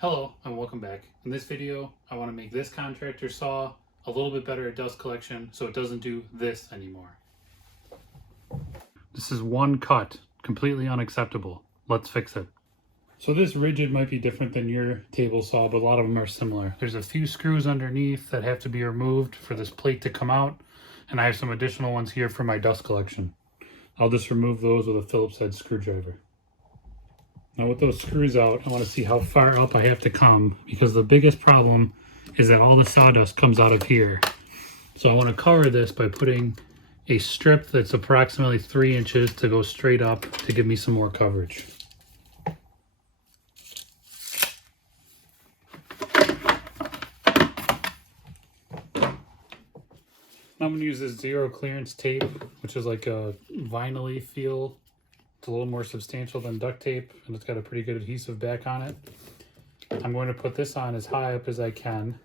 Hello and welcome back. In this video, I want to make this contractor saw a little bit better at dust collection so it doesn't do this anymore. This is one cut, completely unacceptable. Let's fix it. So this Ridgid might be different than your table saw, but a lot of them are similar. There's a few screws underneath that have to be removed for this plate to come out, and I have some additional ones here for my dust collection. I'll just remove those with a Phillips head screwdriver. Now with those screws out, I want to see how far up I have to come, because the biggest problem is that all the sawdust comes out of here. So I want to cover this by putting a strip that's approximately 3 inches to go straight up to give me some more coverage. I'm going to use this zero clearance tape, which is like a vinyl-y feel. It's a little more substantial than duct tape, and it's got a pretty good adhesive back on it. I'm going to put this on as high up as I can,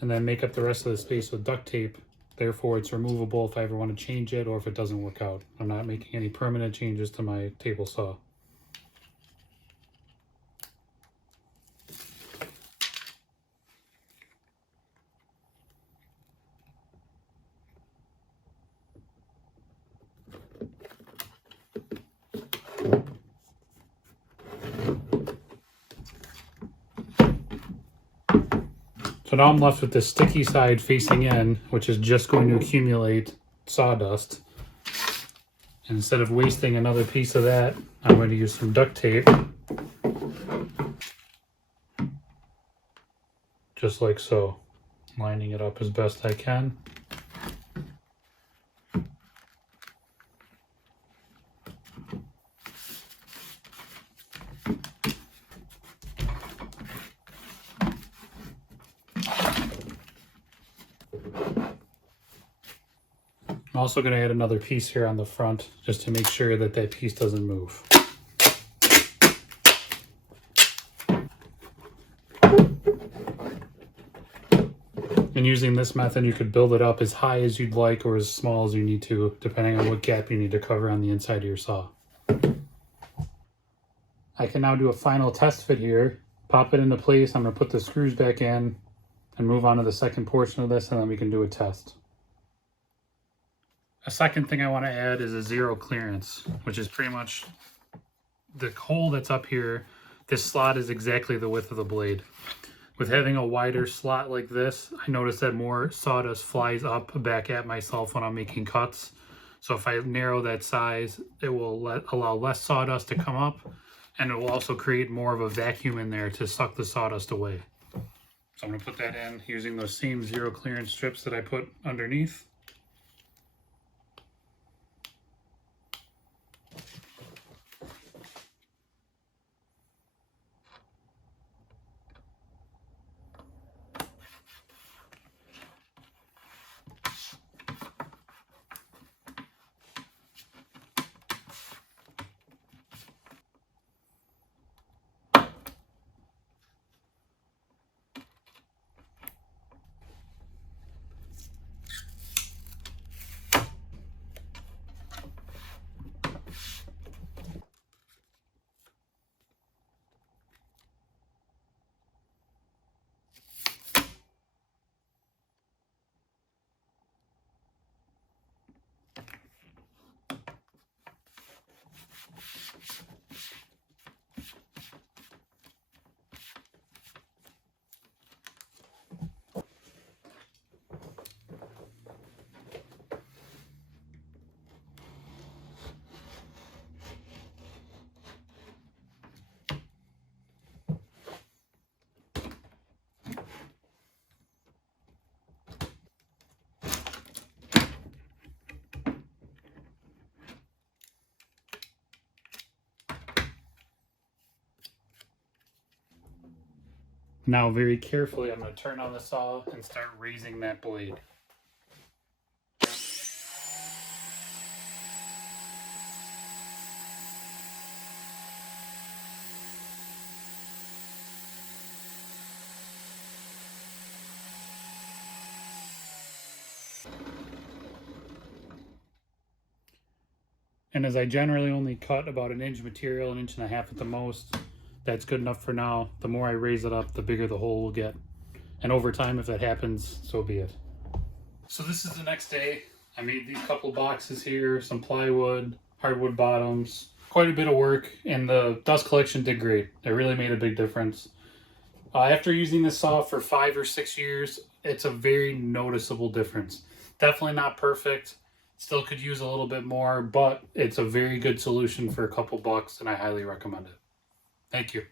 and then make up the rest of the space with duct tape. Therefore, it's removable if I ever want to change it or if it doesn't work out. I'm not making any permanent changes to my table saw. So now I'm left with the sticky side facing in, which is just going to accumulate sawdust. And instead of wasting another piece of that, I'm going to use some duct tape. Just like so, lining it up as best I can. I'm also going to add another piece here on the front just to make sure that that piece doesn't move. And using this method, you could build it up as high as you'd like or as small as you need to, depending on what gap you need to cover on the inside of your saw. I can now do a final test fit here, pop it into place. I'm going to put the screws back in and move on to the second portion of this, and then we can do a test. A second thing I want to add is a zero clearance, which is pretty much the hole that's up here. This slot is exactly the width of the blade. With having a wider slot like this, I notice that more sawdust flies up back at myself when I'm making cuts. So if I narrow that size, it will allow less sawdust to come up, and it will also create more of a vacuum in there to suck the sawdust away. So I'm going to put that in using those same zero clearance strips that I put underneath. Now very carefully, I'm going to turn on the saw and start raising that blade. And as I generally only cut about 1 inch material, 1.5 inches at the most, That's good enough for now. The more I raise it up, the bigger the hole will get. And over time, if that happens, so be it. So this is the next day. I made these couple boxes here, some plywood, hardwood bottoms, quite a bit of work, and the dust collection did great. It really made a big difference. After using this saw for 5 or 6 years, it's a very noticeable difference. Definitely not perfect. Still could use a little bit more, but it's a very good solution for a couple bucks, and I highly recommend it. Thank you.